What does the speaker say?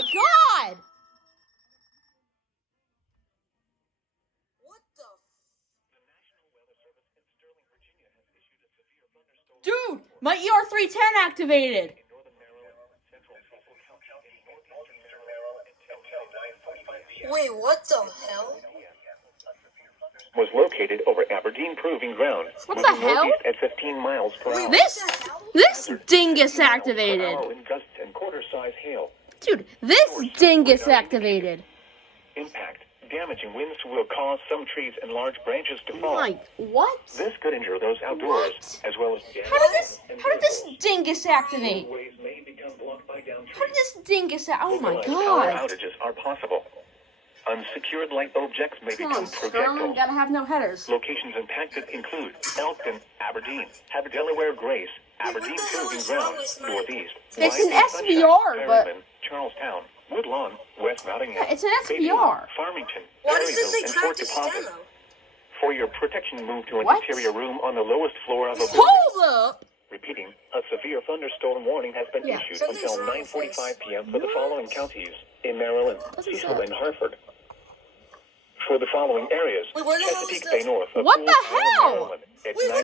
my god! What the? Dude, my ER310 activated. Wait, what the hell? Was located over Aberdeen Proving Ground. What the moving hell? northeast at 15 miles per hour. This dingus activated. In gusts and quarter-size hail. Dude, this dingus activated. Impact. Damaging winds will cause some trees and large branches to fall. Like, what? This could injure those outdoors, What? as well as How did this dingus activate? ways may become blocked by downed How did trees. this dingus oh my Localized power god. outages are possible. Unsecured light objects may Come become on, Sterling, projectiles. gotta have no headers. Locations impacted include Elkton, Aberdeen, Delaware Grace, Aberdeen what the hell Proving is Ground, wrong with mine? Northeast. It's an Lyman, SVR, Sunshine, but- Perryman, Charlestown, Woodlawn, West Nottingham. It's an Bayview, SVR. Farmington, Why does this Perryville, say and Fort Cactus Deposit. Demo? For your protection, move to an What? interior room on the lowest floor of a building. Hold up! Repeating, a severe thunderstorm warning has been Yeah. issued Something's until wrong with 9:45 this. p.m. for the following counties in Maryland, Doesn't Cecil, say. and Harford. For the following areas, Wait, where the hell is Chesapeake this? Bay North of What Poole the Island, hell? Maryland, at Wait, 9